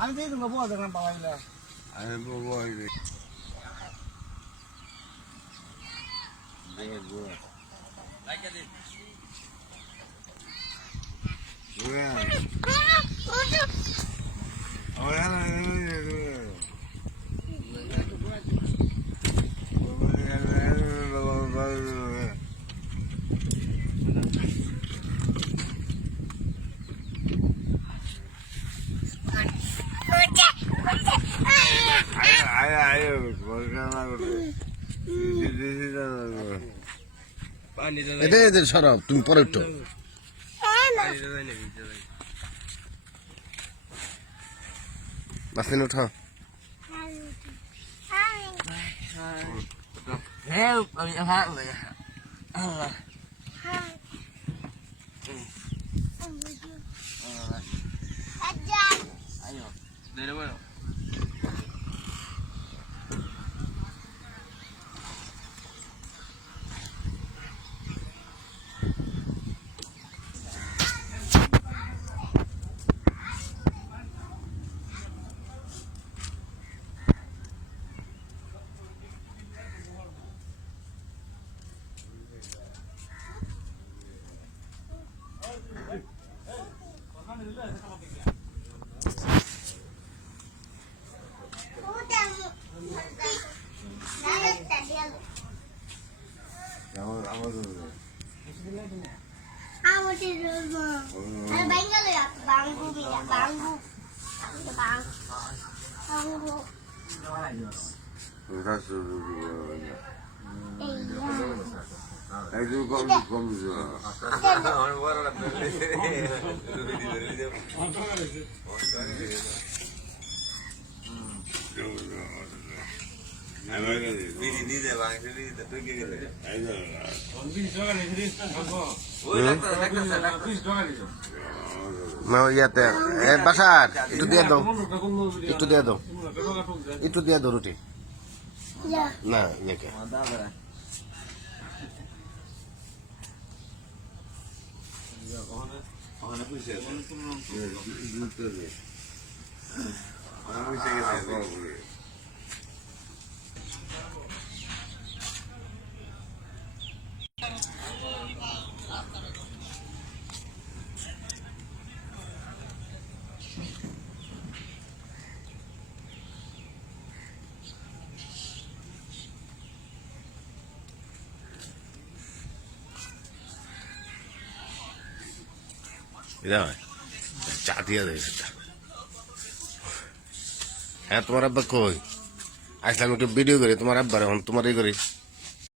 আমি দিয়ে দেবো বাবা দেখলাম বাবা আমি বাবা এটা এদের সরাও, তুমি পরে উঠো। বাসিন উঠো। ইয়াতে বাসার একটু দিয়ে দাও, একটু দিয়ে দাও, একটু দিয়ে দাও রুটি না দেখে চা দিয়ে দেয় সেটা। হ্যাঁ তোমার আব্বা কই আসলাম একটু ভিডিও করি, তোমার আব্বার এখন তোমারই করি।